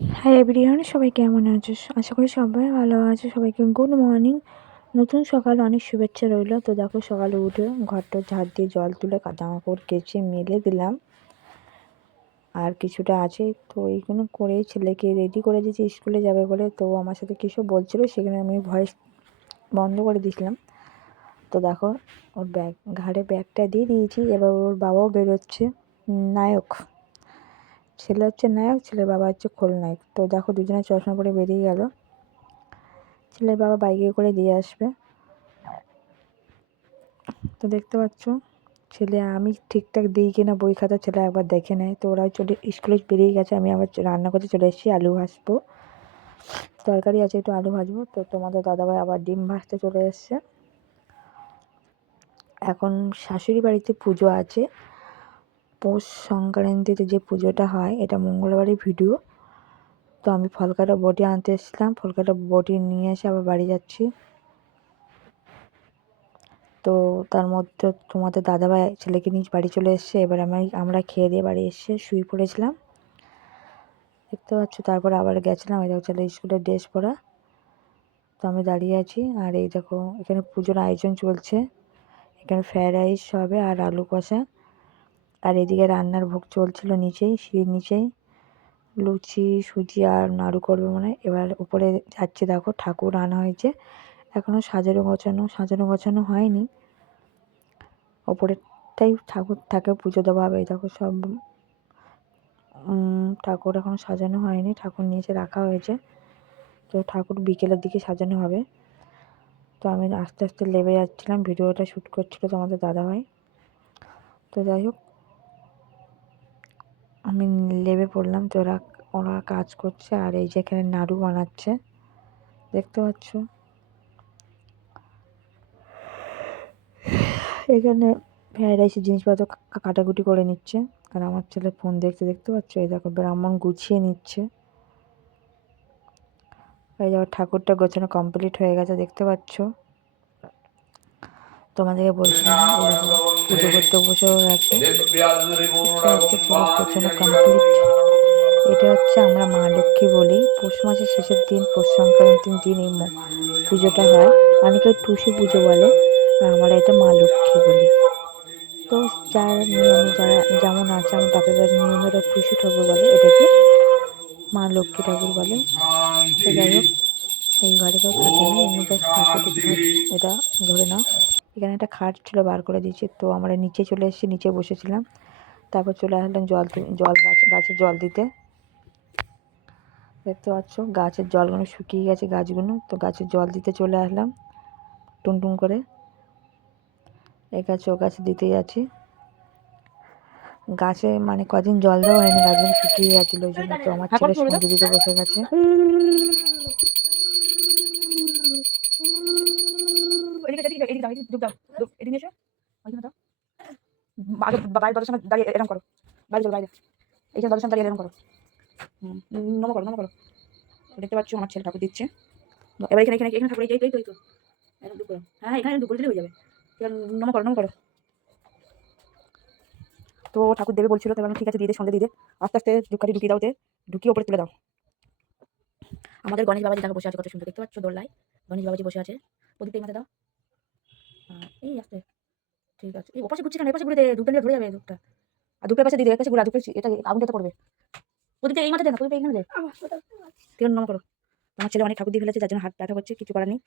Hi everyone সবাই কেমন আছো? আশা করি সবাই ভালো আছে। সবাইকে গুড মর্নিং নতুন সকাল, অনেক শুভেচ্ছা রইল। তো দেখো সকালে উঠে ঘরটা ঝাড় দিয়ে জল তুলে কাপড় কেচে মেলে দিলাম। আর কিছুটা আছে, তো এইগুলো করেই ছেলেকে রেডি করে দিয়েছি, স্কুলে যাবে বলে। তো আমার সাথে কিছু বলছিল সেখানে আমি ভয়েস বন্ধ করে দিয়েছিলাম। তো দেখো ওর ব্যাগ ঘাড়ে ব্যাগটা দিয়ে দিয়েছি। এবার ওর বাবাও বেরোচ্ছে। নায়ক। ছেলে হচ্ছে নায়ক, ছেলের বাবা হচ্ছে খলনায়ক তো দেখো দুজনে চশমা পরে বেরিয়ে গেল। ছেলের বাবা বাইকে করে দিয়ে আসবে। তো দেখতে পাচ্ছ, ছেলে আমি ঠিকঠাক দিই কিনা বই খাতা ছেলে একবার দেখে নেয়। তো ওরা চলে, স্কুলে বেরিয়ে গেছে, আমি আবার রান্না করতে চলে এসেছি, আলু ভাজবো। তরকারি আছে, একটু আলু ভাজবো। তো তোমাদের দাদাভাই আবার ডিম ভাজতে চলে এসছে। এখন শাশুড়ি বাড়িতে পুজো আছে। পৌষ সংক্রান্তিতে যে পুজোটা হয়, এটা মঙ্গলবারের ভিডিও। তো আমি ফলকাটা বটি আনতে এসেছিলাম। ফলকাটা বটি নিয়ে এসে আবার বাড়ি যাচ্ছি। তো তার মধ্যে তোমাদের দাদাভাই ছেলেকে নিয়ে বাড়ি চলে এসছে। এবার আমি, আমরা খেয়ে দিয়ে বাড়ি এসে শুয়ে পড়েছিলাম। দেখতে পাচ্ছ, তারপর আবার গেছিলাম। এই দেখো, ছেলে স্কুলের ড্রেস পরা। তো আমি দাঁড়িয়ে আছি। আর এই দেখো, এখানে পুজোর আয়োজন চলছে। এখানে ফ্রায়েড রাইস হবে আর আলু কষা। আর এদিকে রান্নার ভোগ চলছিল নিচেই, সিঁড়ির নিচেই। লুচি, সুজি আর নাড়ু করবে মনে এবার উপরে যাচ্ছে দেখো, ঠাকুর আনা হয়েছে। এখনও সাজানো গোছানো সাজানো গোছানো হয়নি। ওপরেরটাই ঠাকুর থাকে পুজো দেওয়া হবে। দেখো সব ঠাকুর এখনও সাজানো হয়নি। ঠাকুর নিচে রাখা হয়েছে। তো ঠাকুর বিকেলের দিকে সাজানো হবে। তো আমি আস্তে আস্তে লেবে যাচ্ছিলাম। ভিডিওটা শ্যুট করছিল তোমাদের দাদাভাই। তো যাই হোক লেবে পড়লাম তো ওরা ওরা কাজ করছে আর এই যে এখানে নাড়ু বানাচ্ছে। দেখতে পাচ্ছ? এখানে ফ্রাইড রাইসের জিনিসপত্র কাটাকুটি করে নিচ্ছে। আর আমার ছেলে ফোন দেখতে দেখতে পাচ্ছ? এই দেখো, ব্রাহ্মণ গুছিয়ে নিচ্ছে। এই দেখো ঠাকুরটা গোছানো কমপ্লিট হয়ে গেছে, দেখতে পাচ্ছ? তোমাদেরকে বলছিলাম পুজো করতে বসেও গেছে। হচ্ছে পুরো গোছানো কমপ্লিট এটা হচ্ছে আমরা মা লক্ষ্মী বলি। পৌষ মাসের শেষের দিন, পৌষ সংক্রান্তির দিন এই পুজোটা হয়। অনেকে টুসি পুজো বলে, আর আমরা এটা মা লক্ষ্মী বলি। তো যার নিয়মে যারা যেমন আছে, আমার বাপের বাড়ির নিয়মের টুসি ঠাকুর বলে, এটাকে মা লক্ষ্মী ঠাকুর বলে। তো যাই হোক, এই ঘরে কেউ থাকে না এমনি এটা ধরে নাও। এখানে একটা খাট ছিল বার করে দিয়েছে তো আমরা নিচে চলে এসেছি নিচে বসেছিলাম। তারপর চলে আসলাম জল জল গাছ গাছে জল দিতে। দেখতে পাচ্ছ গাছের জলগুলো শুকিয়ে গেছে গাছগুলো তো গাছের জল দিতে চলে আসলাম টুনটুন করে। এ গাছে ও গাছে দিতে যাচ্ছি। গাছে মানে কদিন জল দেওয়া হয়নি গাছগুলো শুকিয়ে গেছিল ওই জন্য তো আমার ছেলে সন্ধে দিতে বসে গেছে। দরজার সামনে দাঁড়িয়ে এরকম করো। বাইরে এইখানে দাঁড়িয়ে এরকম করো। নমো করো করো। দেখতে পাচ্ছ আমার ছেলে ঠাকুর দিচ্ছে। এবার এখানে এখানে ঠাকুর তো তো দুপুর হ্যাঁ এখানে দুপুর দিলে হয়ে যাবে। নমো করো নমো করো। তো ঠাকুর দেবে বলছিল, তো ঠিক আছে, দিয়ে দে, সঙ্গে দিয়ে দে। আস্তে আস্তে দুকারি ঢুকিয়ে দাওতে ঢুকিয়ে ওপরে তুলে দাও। আমাদের গণেশ বাবাজি দেখো বসে আছে কত সুন্দর। দেখতে পাচ্ছ দোল্লায় গণেশ বাবাজি বসে আছে। এই মাথায় দাও। এই আছে ঠিক আছে। এই ওপাশে ঘুরছে কেন? এপাশে ঘুরে দে দুটো দিয়ে ধরে যাবে দুধটা। আর দুপের পাশে দিয়ে দে এপাশে ঘুরে দুপের এটা আগুন যেতে পড়বে। ওদিকে এই মাঠে দে না ওদিকে এখানে দে। তিন নম্বর করো। আমার ছেলে অনেক ঠাকুর দিয়ে ফেলেছে যার জন্য হাত ব্যথা করছে কিছু করার নেই।